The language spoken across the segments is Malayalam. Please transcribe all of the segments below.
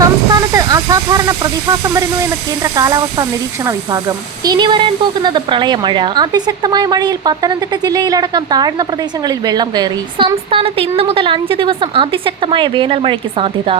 സംസ്ഥാനത്ത് അസാധാരണ പ്രതിഭാസം വരുന്നു എന്ന് കേന്ദ്ര കാലാവസ്ഥാ നിരീക്ഷണ വിഭാഗം. ഇനി വരാൻ പോകുന്നത് പ്രളയമഴ അതിശക്തമായ മഴയിൽ പത്തനംതിട്ട ജില്ലയിലടക്കം താഴ്ന്ന പ്രദേശങ്ങളിൽ വെള്ളം കയറി. സംസ്ഥാനത്ത് ഇന്നു മുതൽ അഞ്ച് ദിവസം അതിശക്തമായ വേനൽ മഴയ്ക്ക് സാധ്യത.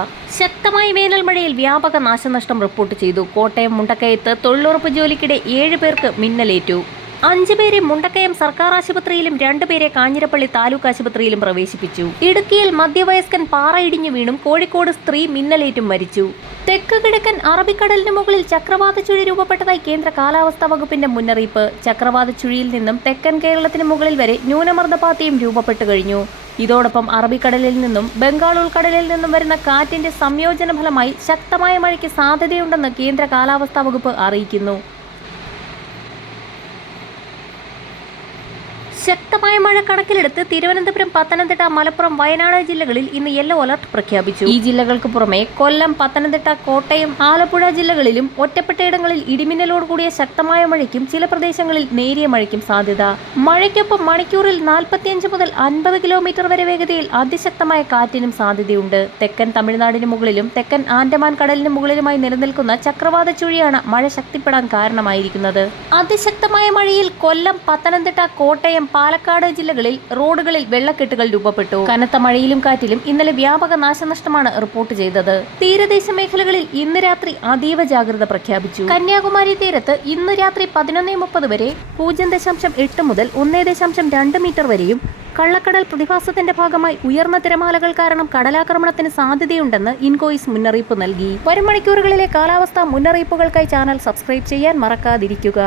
ശക്തമായ വേനൽ മഴയിൽ വ്യാപക നാശനഷ്ടം റിപ്പോർട്ട് ചെയ്തു. കോട്ടയം മുണ്ടക്കയത്ത് തൊഴിലുറപ്പ് ജോലിക്കിടെ ഏഴ് പേർക്ക് മിന്നലേറ്റു. അഞ്ചു പേരെ മുണ്ടക്കയം സർക്കാർ ആശുപത്രിയിലും രണ്ടുപേരെ കാഞ്ഞിരപ്പള്ളി താലൂക്ക് ആശുപത്രിയിലും പ്രവേശിപ്പിച്ചു. ഇടുക്കിയിൽ മധ്യവയസ്കൻ പാറയിടിഞ്ഞു വീണും കോഴിക്കോട് സ്ത്രീ മിന്നലേറ്റും മരിച്ചു. തെക്ക് കിഴക്കൻ അറബിക്കടലിന് മുകളിൽ ചക്രവാത ചുഴി രൂപപ്പെട്ടതായി കേന്ദ്ര കാലാവസ്ഥാ വകുപ്പിന്റെ മുന്നറിയിപ്പ്. ചക്രവാത ചുഴിയിൽ നിന്നും തെക്കൻ കേരളത്തിന് മുകളിൽ വരെ ന്യൂനമർദ്ദപാത്തിയും രൂപപ്പെട്ടു കഴിഞ്ഞു. ഇതോടൊപ്പം അറബിക്കടലിൽ നിന്നും ബംഗാൾ ഉൾക്കടലിൽ നിന്നും വരുന്ന കാറ്റിന്റെ സംയോജന ഫലമായി ശക്തമായ മഴയ്ക്ക് സാധ്യതയുണ്ടെന്ന് കേന്ദ്ര കാലാവസ്ഥാ വകുപ്പ് അറിയിക്കുന്നു. ശക്തമായ മഴ കണക്കിലെടുത്ത് തിരുവനന്തപുരം പത്തനംതിട്ട മലപ്പുറം വയനാട് ജില്ലകളിൽ ഇന്ന് യെല്ലോ അലർട്ട് പ്രഖ്യാപിച്ചു. ഈ ജില്ലകൾക്ക് പുറമെ കൊല്ലം പത്തനംതിട്ട കോട്ടയം ആലപ്പുഴ ജില്ലകളിലും ഒറ്റപ്പെട്ടയിടങ്ങളിൽ ഇടിമിന്നലോട് കൂടിയ ശക്തമായ മഴയ്ക്കും ചില പ്രദേശങ്ങളിൽ നേരിയ മഴയ്ക്കും സാധ്യത. മഴയ്ക്കൊപ്പം മണിക്കൂറിൽ നാൽപ്പത്തിയഞ്ച് മുതൽ അൻപത് കിലോമീറ്റർ വരെ വേഗതയിൽ അതിശക്തമായ കാറ്റിനും സാധ്യതയുണ്ട്. തെക്കൻ തമിഴ്നാടിന് മുകളിലും തെക്കൻ ആൻഡമാൻ കടലിന് മുകളിലുമായി നിലനിൽക്കുന്ന ചക്രവാത ചുഴിയാണ് മഴ ശക്തിപ്പെടാൻ കാരണമായിരിക്കുന്നത്. അതിശക്തമായ മഴയിൽ കൊല്ലം പത്തനംതിട്ട കോട്ടയം പാലക്കാട് ജില്ലകളിൽ റോഡുകളിൽ വെള്ളക്കെട്ടുകൾ രൂപപ്പെട്ടു. കനത്ത മഴയിലും കാറ്റിലും ഇന്നലെ വ്യാപക നാശനഷ്ടമാണ് റിപ്പോർട്ട് ചെയ്തത്. തീരദേശ മേഖലകളിൽ ഇന്ന് രാത്രി അതീവ ജാഗ്രത പ്രഖ്യാപിച്ചു. കന്യാകുമാരി തീരത്ത് ഇന്ന് രാത്രി പതിനൊന്നേ മുപ്പത് വരെ പൂജ്യം ദശാംശം എട്ട് മുതൽ ഒന്നേ ദശാംശം രണ്ട് മീറ്റർ വരെയും കള്ളക്കടൽ പ്രതിഭാസത്തിന്റെ ഭാഗമായി ഉയർന്ന തിരമാലകൾ കാരണം കടലാക്രമണത്തിന് സാധ്യതയുണ്ടെന്ന് ഇൻകോയിസ് മുന്നറിയിപ്പ് നൽകി. വരും മണിക്കൂറുകളിലെ കാലാവസ്ഥാ മുന്നറിയിപ്പുകൾക്കായി ചാനൽ സബ്സ്ക്രൈബ് ചെയ്യാൻ മറക്കാതിരിക്കുക.